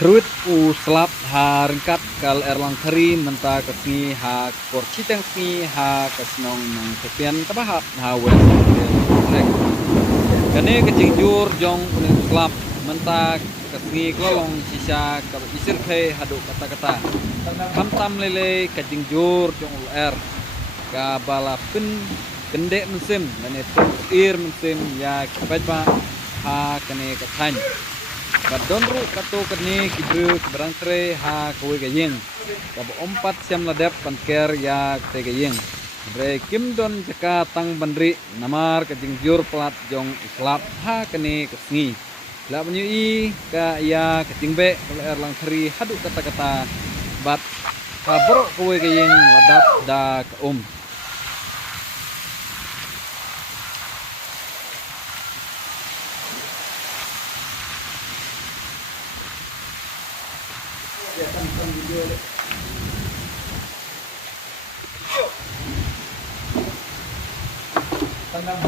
Kerut u selap ha rengkat kal erlang teri menta kesni ha korci tengsi ha kesnong nang kepian kabahap ha wen rek. Kane kejingjur jong uning selap menta kesni kelolong sisa ka isir phe hadu kata-kata. Tam lele kejingjur jong ul ka bala pin kendek mesim mane ir mesim ya kebajba ha kane katany. Badonru kato kene kibru keberang tre ha kowe gayeng. Kabo ompat siam ladep panker ya te gayeng. Bre kim don jaka tang bandri namar kejingjur pelat jong islap ha kene kesngi. La menyui ka ya ketingbe kalau erlang teri hadu kata-kata bat kabro kowe gayeng ladap da ke Tandang.